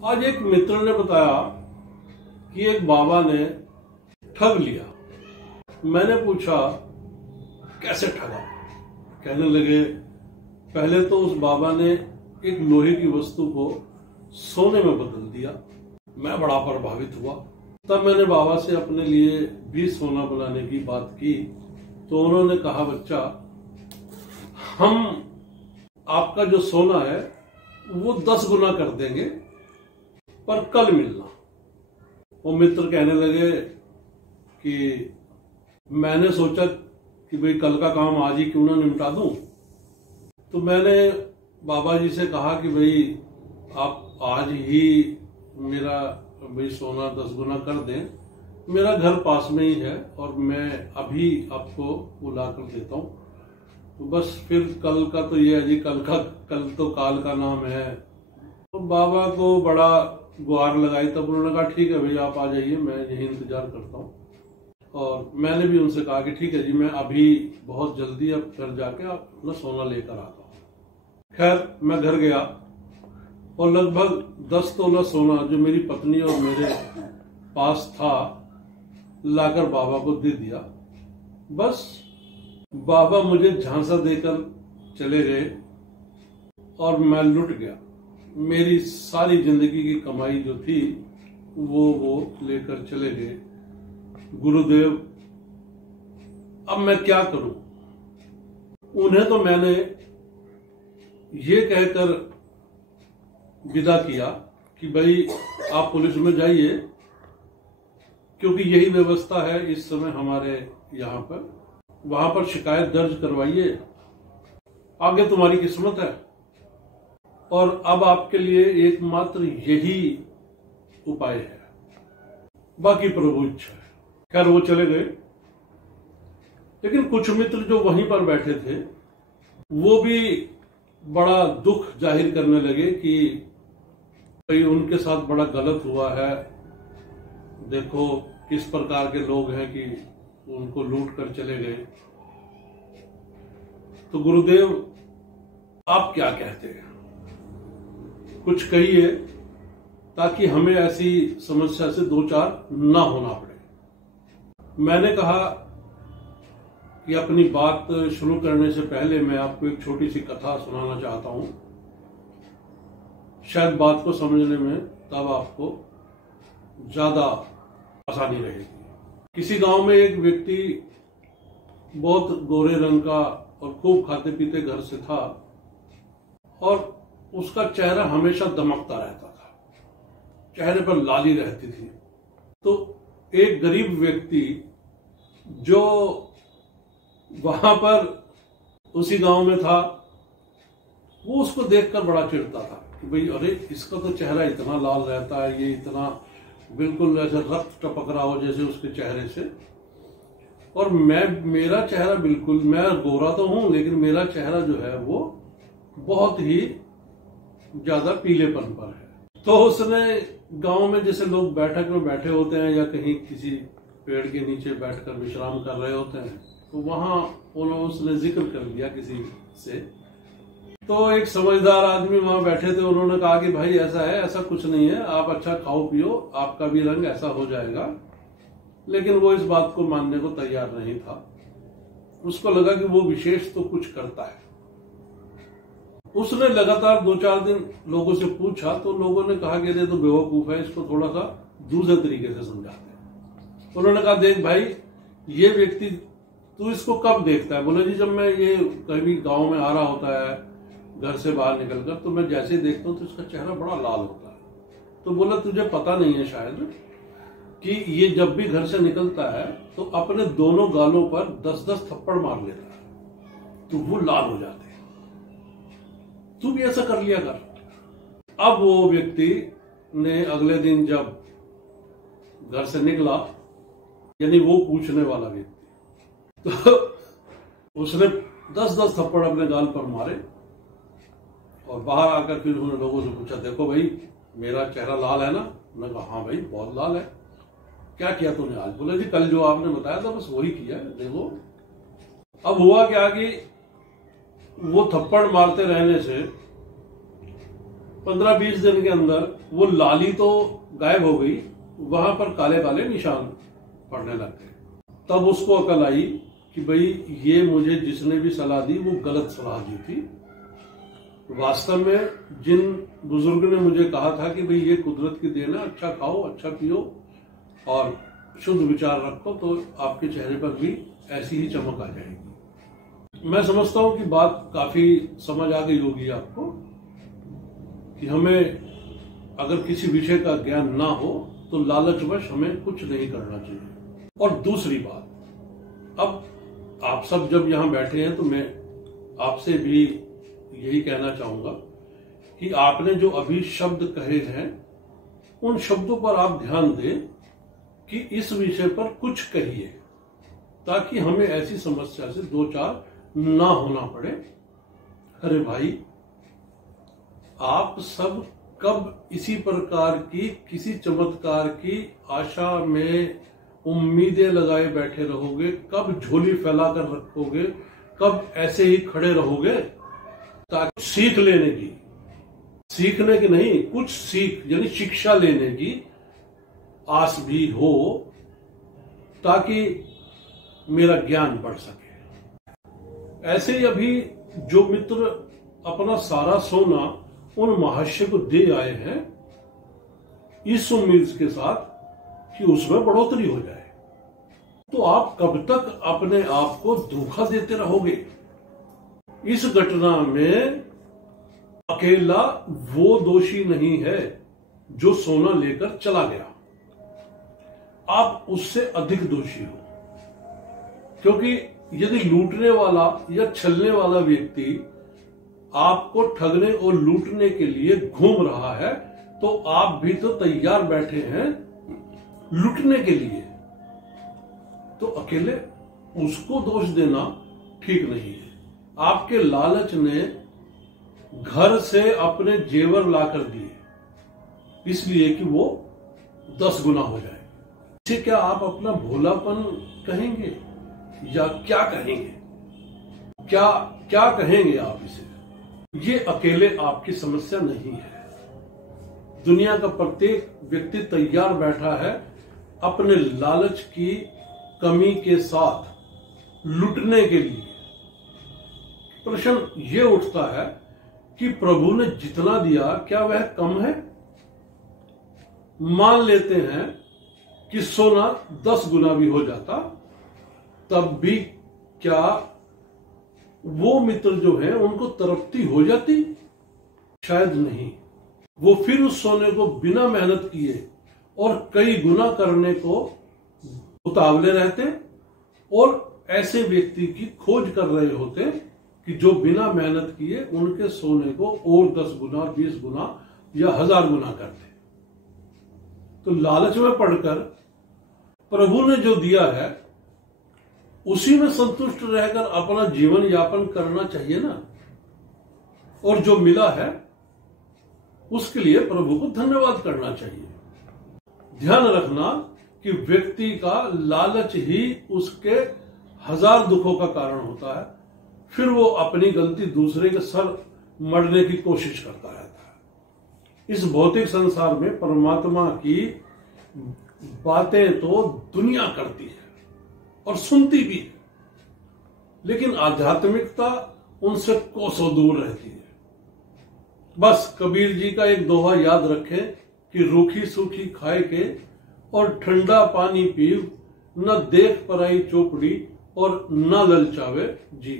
आज एक मित्र ने बताया कि एक बाबा ने ठग लिया। मैंने पूछा कैसे ठगा? कहने लगे पहले तो उस बाबा ने एक लोहे की वस्तु को सोने में बदल दिया। मैं बड़ा प्रभावित हुआ। तब मैंने बाबा से अपने लिए भी सोना बनाने की बात की तो उन्होंने कहा, बच्चा, हम आपका जो सोना है वो 10 गुना कर देंगे, पर कल मिलना। वो मित्र कहने लगे कि मैंने सोचा कि भाई कल का काम आज ही क्यों ना निपटा दूं। तो मैंने बाबा जी से कहा कि भाई आप आज ही मेरा भाई सोना 10 गुना कर दें। मेरा घर पास में ही है और मैं अभी आपको बुला कर देता हूं। तो बस फिर कल का तो ये है जी, कल तो काल का नाम है। तो बाबा को बड़ा गुहार लगाई। तब उन्होंने कहा ठीक है भैया, आप आ जाइए, मैं यही इंतजार करता हूँ। और मैंने भी उनसे कहा कि ठीक है जी, मैं अभी बहुत जल्दी अब घर जाके अपना सोना लेकर आता हूँ। खैर मैं घर गया और लगभग 10 तोला सोना जो मेरी पत्नी और मेरे पास था लाकर बाबा को दे दिया। बस बाबा मुझे झांसा देकर चले गए और मैं लुट गया। मेरी सारी जिंदगी की कमाई जो थी वो लेकर चले गए। गुरुदेव, अब मैं क्या करूं? उन्हें तो मैंने ये कहकर विदा किया कि भाई आप पुलिस में जाइए, क्योंकि यही व्यवस्था है इस समय हमारे यहाँ पर। वहां पर शिकायत दर्ज करवाइए, आगे तुम्हारी किस्मत है और अब आपके लिए एकमात्र यही उपाय है, बाकी प्रभु इच्छा है। खैर वो चले गए। लेकिन कुछ मित्र जो वहीं पर बैठे थे वो भी बड़ा दुख जाहिर करने लगे कि भाई उनके साथ बड़ा गलत हुआ है। देखो किस प्रकार के लोग हैं कि उनको लूट कर चले गए। तो गुरुदेव आप क्या कहते हैं? कुछ कहिए ताकि हमें ऐसी समस्या से दो चार ना होना पड़े। मैंने कहा कि अपनी बात शुरू करने से पहले मैं आपको एक छोटी सी कथा सुनाना चाहता हूं। शायद बात को समझने में तब आपको ज्यादा आसानी रहेगी। किसी गांव में एक व्यक्ति बहुत गोरे रंग का और खूब खाते पीते घर से था और उसका चेहरा हमेशा दमकता रहता था, चेहरे पर लाली रहती थी। तो एक गरीब व्यक्ति जो वहां पर उसी गांव में था वो उसको देखकर बड़ा चिढ़ता था कि भाई अरे इसका तो चेहरा इतना लाल रहता है, ये इतना बिल्कुल ऐसे रक्त टपक रहा हो जैसे उसके चेहरे से, और मेरा चेहरा बिल्कुल, मैं गोरा तो हूं लेकिन मेरा चेहरा जो है वो बहुत ही ज्यादा पीलेपन पर है। तो उसने गांव में जैसे लोग बैठक में बैठे होते हैं या कहीं किसी पेड़ के नीचे बैठकर विश्राम कर रहे होते हैं, तो वहां उसने जिक्र कर लिया किसी से। तो एक समझदार आदमी वहां बैठे थे, उन्होंने कहा कि भाई ऐसा है, ऐसा कुछ नहीं है, आप अच्छा खाओ पियो, आपका भी रंग ऐसा हो जाएगा। लेकिन वो इस बात को मानने को तैयार नहीं था। उसको लगा कि वो विशेष तो कुछ करता है। उसने लगातार 2-4 दिन लोगों से पूछा तो लोगों ने कहा कि ये तो बेवकूफ है, इसको थोड़ा सा दूसरे तरीके से समझाते हैं। उन्होंने कहा देख भाई, ये व्यक्ति तू इसको कब देखता है? बोले जी जब मैं ये कभी गांव में आ रहा होता है घर से बाहर निकलकर, तो मैं जैसे ही देखता हूं तो इसका चेहरा बड़ा लाल होता है। तो बोला तुझे पता नहीं है शायद कि ये जब भी घर से निकलता है तो अपने दोनों गालों पर 10-10 थप्पड़ मार लेता है, तो वो लाल हो जाते हैं। तू भी ऐसा कर लिया कर। अब वो व्यक्ति ने अगले दिन जब घर से निकला, यानी वो पूछने वाला व्यक्ति, तो उसने 10-10 थप्पड़ अपने गाल पर मारे और बाहर आकर फिर उन्होंने लोगों से पूछा, देखो भाई मेरा चेहरा लाल है ना? उन्होंने कहा हाँ भाई बहुत लाल है। क्या किया तूने आज? बोले जी कल जो आपने बताया था बस वही किया है, देखो। अब हुआ क्या कि वो थप्पड़ मारते रहने से 15-20 दिन के अंदर वो लाली तो गायब हो गई, वहां पर काले काले निशान पड़ने लग गए। तब उसको अकल आई कि भाई ये मुझे जिसने भी सलाह दी वो गलत सलाह दी थी। वास्तव में जिन बुजुर्ग ने मुझे कहा था कि भाई ये कुदरत की देन है, अच्छा खाओ, अच्छा पियो और शुद्ध विचार रखो, तो आपके चेहरे पर भी ऐसी ही चमक आ जाएगी। मैं समझता हूं कि बात काफी समझ आ गई होगी आपको कि हमें अगर किसी विषय का ज्ञान ना हो तो लालचवश हमें कुछ नहीं करना चाहिए। और दूसरी बात, अब आप सब जब यहां बैठे हैं तो मैं आपसे भी यही कहना चाहूंगा कि आपने जो अभी शब्द कहे हैं उन शब्दों पर आप ध्यान दें कि इस विषय पर कुछ कहिए, ताकि हमें ऐसी समस्या से दो चार ना होना पड़े। अरे भाई, आप सब कब इसी प्रकार की किसी चमत्कार की आशा में उम्मीदें लगाए बैठे रहोगे? कब झोली फैला कर रखोगे? कब ऐसे ही खड़े रहोगे? ताकि सीख लेने की, सीखने की नहीं, कुछ सीख यानी शिक्षा लेने की आस भी हो, ताकि मेरा ज्ञान बढ़ सके। ऐसे ही अभी जो मित्र अपना सारा सोना उन महाशय को दे आए हैं इस उम्मीद के साथ कि उसमें बढ़ोतरी हो जाए, तो आप कब तक अपने आप को धोखा देते रहोगे? इस घटना में अकेला वो दोषी नहीं है जो सोना लेकर चला गया, आप उससे अधिक दोषी हो। क्योंकि यदि लूटने वाला या छलने वाला व्यक्ति आपको ठगने और लूटने के लिए घूम रहा है, तो आप भी तो तैयार बैठे हैं लूटने के लिए, तो अकेले उसको दोष देना ठीक नहीं है। आपके लालच ने घर से अपने जेवर लाकर दिए इसलिए कि वो 10 गुना हो जाए। इसे क्या आप अपना भोलापन कहेंगे या क्या कहेंगे? क्या कहेंगे आप इसे? ये अकेले आपकी समस्या नहीं है। दुनिया का प्रत्येक व्यक्ति तैयार बैठा है अपने लालच की कमी के साथ लूटने के लिए। प्रश्न ये उठता है कि प्रभु ने जितना दिया क्या वह कम है? मान लेते हैं कि सोना 10 गुना भी हो जाता, तब भी क्या वो मित्र जो है उनको तरक्की हो जाती? शायद नहीं। वो फिर उस सोने को बिना मेहनत किए और कई गुना करने को उतावले रहते और ऐसे व्यक्ति की खोज कर रहे होते कि जो बिना मेहनत किए उनके सोने को और 10 गुना, 20 गुना या 1000 गुना करते। तो लालच में पड़कर प्रभु ने जो दिया है उसी में संतुष्ट रहकर अपना जीवन यापन करना चाहिए ना। और जो मिला है उसके लिए प्रभु को धन्यवाद करना चाहिए। ध्यान रखना कि व्यक्ति का लालच ही उसके 1000 दुखों का कारण होता है, फिर वो अपनी गलती दूसरे के सर मढ़ने की कोशिश करता रहता है। इस भौतिक संसार में परमात्मा की बातें तो दुनिया करती है और सुनती भी है, लेकिन आध्यात्मिकता उनसे कोसों दूर रहती है। बस कबीर जी का एक दोहा याद रखें कि रूखी सूखी खाए के और ठंडा पानी पीव, न देख पराई चोपड़ी और न ललचावे जी।